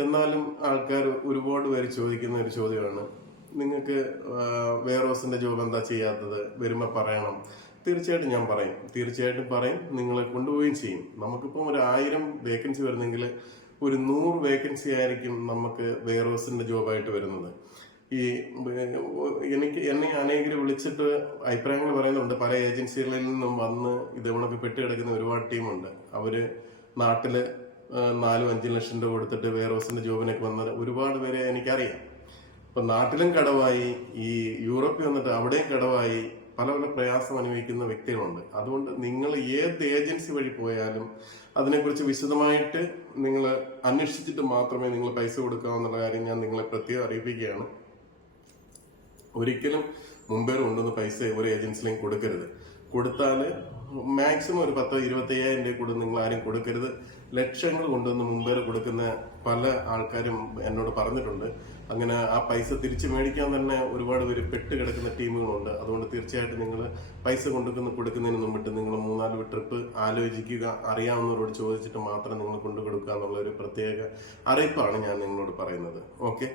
എന്നാലും ആൾക്കാർ ഒരുപാട് പേര് ചോദിക്കുന്ന ഒരു ചോദ്യമാണ്, നിങ്ങൾക്ക് വെയർ ഹൗസിന്റെ ജോബ് എന്താ ചെയ്യാത്തത്, വരുമ്പോൾ പറയണം. തീർച്ചയായിട്ടും പറയും, നിങ്ങളെ കൊണ്ടുപോവുകയും ചെയ്യും. നമുക്കിപ്പം ഒരു 1000 വേക്കൻസി വരുന്നെങ്കിൽ ഒരു 100 വേക്കൻസി ആയിരിക്കും നമുക്ക് വെയർ ഹൗസിന്റെ ജോബായിട്ട് വരുന്നത്. ഈ എന്നെ അനേകർ വിളിച്ചിട്ട് അഭിപ്രായങ്ങൾ പറയുന്നുണ്ട്. പല ഏജൻസികളിൽ നിന്നും വന്ന് ഇതേണക്ക് പെട്ടുകിടക്കുന്ന ഒരുപാട് ടീമുണ്ട്. അവര് നാട്ടില് 4-5 ലക്ഷം രൂപ കൊടുത്തിട്ട് വെയർ ഹൗസിന്റെ ജോബിനൊക്കെ വന്നത് ഒരുപാട് പേരെ എനിക്കറിയാം. ഇപ്പൊ നാട്ടിലും കടവായി, ഈ യൂറോപ്പിൽ വന്നിട്ട് അവിടെയും കടവായി, പല പല പ്രയാസം അനുഭവിക്കുന്ന വ്യക്തികളുണ്ട്. അതുകൊണ്ട് നിങ്ങൾ ഏത് ഏജൻസി വഴി പോയാലും അതിനെക്കുറിച്ച് വിശദമായിട്ട് നിങ്ങൾ അന്വേഷിച്ചിട്ട് മാത്രമേ നിങ്ങൾ പൈസ കൊടുക്കാവുന്ന കാര്യം ഞാൻ നിങ്ങളെ പ്രത്യേകം അറിയിപ്പിക്കുകയാണ്. ഒരിക്കലും മുമ്പേ കൊണ്ടുവന്ന് പൈസ ഒരു ഏജൻസിയിലും കൊടുക്കരുത്. കൊടുത്താൽ മാക്സിമം ഒരു 10-25,000 രൂപ കൂടെ നിങ്ങൾ ആരും കൊടുക്കരുത്. ലക്ഷങ്ങൾ കൊണ്ടുവന്ന് മുമ്പേ കൊടുക്കുന്ന പല ആൾക്കാരും എന്നോട് പറഞ്ഞിട്ടുണ്ട്. അങ്ങനെ ആ പൈസ തിരിച്ചു മേടിക്കാൻ തന്നെ ഒരുപാട് പേര് പെട്ട് കിടക്കുന്ന ടീമുകളുണ്ട്. അതുകൊണ്ട് തീർച്ചയായിട്ടും നിങ്ങൾ പൈസ കൊടുക്കുന്നതിന് മുമ്പിട്ട് നിങ്ങൾ 3-4 ട്രിപ്പ് ആലോചിക്കുക. അറിയാവുന്നവരോട് ചോദിച്ചിട്ട് മാത്രം നിങ്ങൾ കൊണ്ടു കൊടുക്കുക എന്നുള്ള ഒരു പ്രത്യേക അറിയിപ്പാണ് ഞാൻ നിങ്ങളോട് പറയുന്നത്. ഓക്കെ.